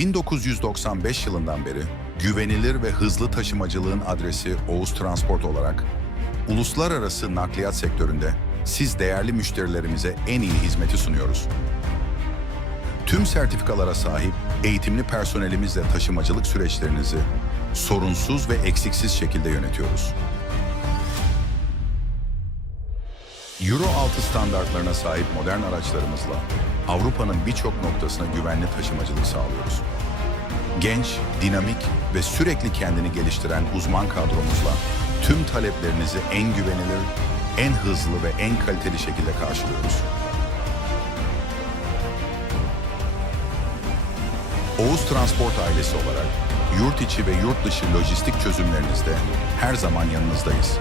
1995 yılından beri güvenilir ve hızlı taşımacılığın adresi Oğuz Transport olarak uluslararası nakliyat sektöründe siz değerli müşterilerimize en iyi hizmeti sunuyoruz. Tüm sertifikalara sahip eğitimli personelimizle taşımacılık süreçlerinizi sorunsuz ve eksiksiz şekilde yönetiyoruz. Euro 6 standartlarına sahip modern araçlarımızla Avrupa'nın birçok noktasına güvenli taşımacılık sağlıyoruz. Genç, dinamik ve sürekli kendini geliştiren uzman kadromuzla tüm taleplerinizi en güvenilir, en hızlı ve en kaliteli şekilde karşılıyoruz. Oğuz Transport ailesi olarak yurt içi ve yurt dışı lojistik çözümlerinizde her zaman yanınızdayız.